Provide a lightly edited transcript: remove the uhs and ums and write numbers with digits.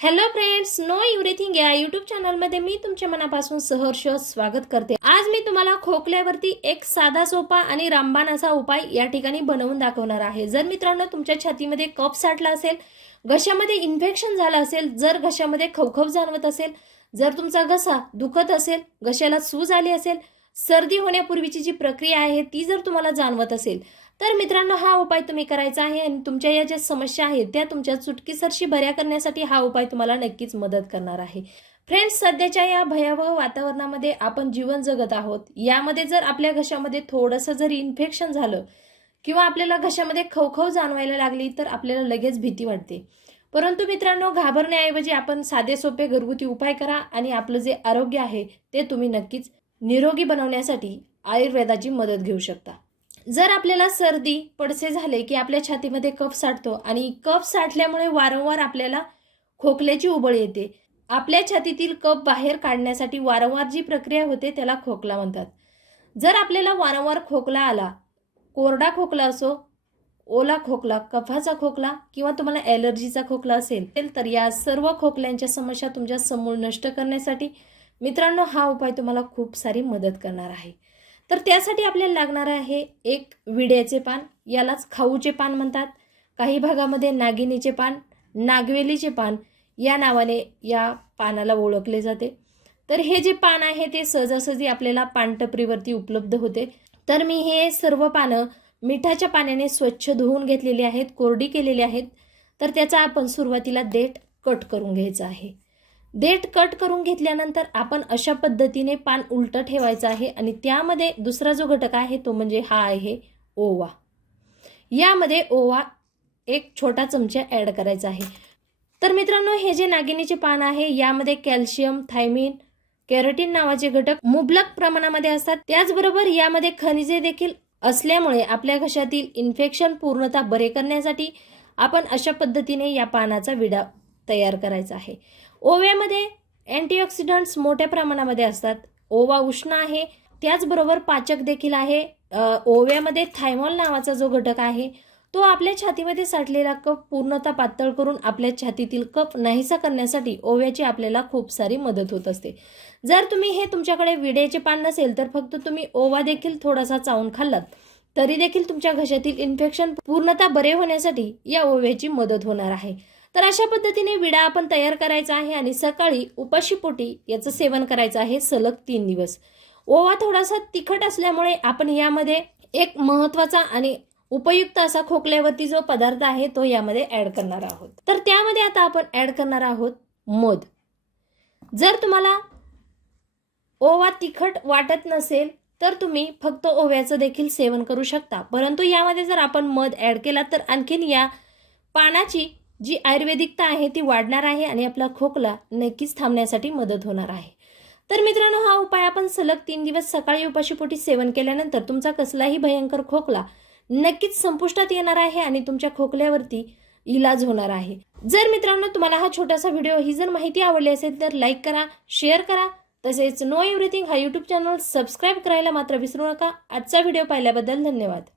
Hello friends, know everything या YouTube चॅनलमध्ये मी तुमच्या मनापासून सहर्ष स्वागत करते। आज मी तुम्हाला खोकल्यावरती एक साधा सोपा आणि रामबाण असा उपाय या ठिकाणी बनवून दाखवणार आहे। जर मित्रांनो तुमच्या छातीमध्ये कफ साठला असेल, घशामध्ये इन्फेक्शन झालं असेल, जर घशामध्ये खवखव जाणवत असेल, जर तुमचा घसा दुखत असेल, घशाला सूज आली असेल, सर्दी होण्यापूर्वीची जी प्रक्रिया आहे ती जर तुम्हाला जाणवत असेल, तर मित्रांनो हा उपाय तुम्ही करायचा आहे आणि तुमच्या या ज्या समस्या आहेत त्या तुमच्या चुटकीसरशी बऱ्या करण्यासाठी हा उपाय तुम्हाला नक्कीच मदत करणार आहे। फ्रेंड्स, सध्याच्या या भयावह वातावरणामध्ये आपण जीवन जगत आहोत। यामध्ये जर आपल्या घशामध्ये थोडंसं जरी इन्फेक्शन झालं किंवा आपल्याला घशामध्ये खवखव जाणवायला लागली तर आपल्याला लगेच भीती वाटते। परंतु मित्रांनो, घाबरण्याऐवजी आपण साधे सोपे घरगुती उपाय करा आणि आपलं जे आरोग्य आहे ते तुम्ही नक्कीच निरोगी बनवण्यासाठी आयुर्वेदाची मदत घेऊ शकता। जर आपल्याला सर्दी पडसे झाले की आपल्या छातीमध्ये कफ साठतो आणि कफ साठल्यामुळे वारंवार आपल्याला खोकल्याची उबळ येते। आपल्या छातीतील कफ बाहेर काढण्यासाठी वारंवार जी प्रक्रिया होते त्याला खोकला म्हणतात। जर आपल्याला वारंवार खोकला आला, कोरडा खोकला असो, ओला खोकला, कफाचा खोकला किंवा तुम्हाला ॲलर्जीचा खोकला असेल तर या सर्व खोकल्यांच्या समस्या तुमच्या समूळ नष्ट करण्यासाठी मित्रांनो हा उपाय तुम्हाला खूप सारी मदत करणार आहे। तर त्यासाठी आपल्याला लागणार आहे एक विड्याचे पान, यालाच खाऊचे पान म्हणतात। काही भागामध्ये नागिनीचे पान, नागवेलीचे पान या नावाने या पानाला ओळखले जाते। तर हे जे पान आहे ते सहजासहजी आपल्याला पानटपरीवरती उपलब्ध होते। तर मी हे सर्व पानं मिठाच्या पाण्याने स्वच्छ धुवून घेतलेली आहेत, कोरडी केलेली आहेत। तर त्याचा आपण सुरुवातीला देठ कट करून घ्यायचा आहे। देठ कट करून घेतल्यानंतर आपण अशा पद्धतीने पान उलटं ठेवायचं आहे आणि त्यामध्ये दुसरा जो घटक आहे तो म्हणजे हा आहे ओवा। यामध्ये ओवा एक छोटा चमचा ॲड करायचा आहे। तर मित्रांनो, हे जे नागिनीचे पान आहे यामध्ये कॅल्शियम, थायमिन, कॅरोटीन नावाचे घटक मुबलक प्रमाणामध्ये असतात। त्याचबरोबर यामध्ये खनिजे देखील असल्यामुळे आपल्या घशातील इन्फेक्शन पूर्णतः बरे करण्यासाठी आपण अशा पद्धतीने या पानाचा विडा तयार करायचा आहे। ओव्यामध्ये अँटीऑक्सिडंट्स मोठ्या प्रमाणामध्ये असतात। ओवा उष्ण आहे, त्याचबरोबर पाचक देखील आहे। ओव्यामध्ये थायमॉल नावाचा जो घटक आहे तो आपल्या छातीमध्ये साठलेला कफ पूर्णतः पातळ करून आपल्या छातीतील कफ नाहीसा करण्यासाठी ओव्याची आपल्याला खूप सारी मदत होत असते। जर तुम्ही हे तुमच्याकडे विड्याचे पान नसेल तर फक्त तुम्ही ओवा देखील थोडासा चावून खाल्लात तरी देखील तुमच्या घशातील इन्फेक्शन पूर्णतः बरे होण्यासाठी या ओव्याची मदत होणार आहे। तर अशा पद्धतीने विडा आपण तयार करायचा आहे आणि सकाळी उपाशीपोटी याचं सेवन करायचं आहे सलग 3 दिवस। ओवा थोडासा तिखट असल्यामुळे आपण यामध्ये एक महत्त्वाचा आणि उपयुक्त असा खोकल्यावरती जो पदार्थ आहे तो यामध्ये ॲड करणार आहोत। तर त्यामध्ये आता आपण ॲड करणार आहोत मध। जर तुम्हाला ओवा तिखट वाटत नसेल तर तुम्ही फक्त ओव्याचं देखील सेवन करू शकता, परंतु यामध्ये जर आपण मध ॲड केला तर आणखीन या पानाची जी आयुर्वेदिकता आहे ती वाढणार आहे आणि आपला खोकला नक्कीच थांबण्यासाठी मदत होणार आहे। तर मित्रांनो, हा उपाय आपण सलग 3 दिवस सकाळी उपाशीपोटी सेवन केल्यानंतर तुमचा कसलाही भयंकर खोकला नक्कीच संपुष्टात येणार आहे आणि तुमच्या खोकल्यावरती इलाज होणार आहे। जर मित्रांनो तुम्हाला हा छोटासा व्हिडिओ ही जर माहिती आवडली असेल तर लाईक करा, शेअर करा, तसेच नो एव्हरीथिंग हा यूट्यूब चॅनल सबस्क्राईब करायला मात्र विसरू नका। आजचा व्हिडिओ पाहिल्याबद्दल धन्यवाद।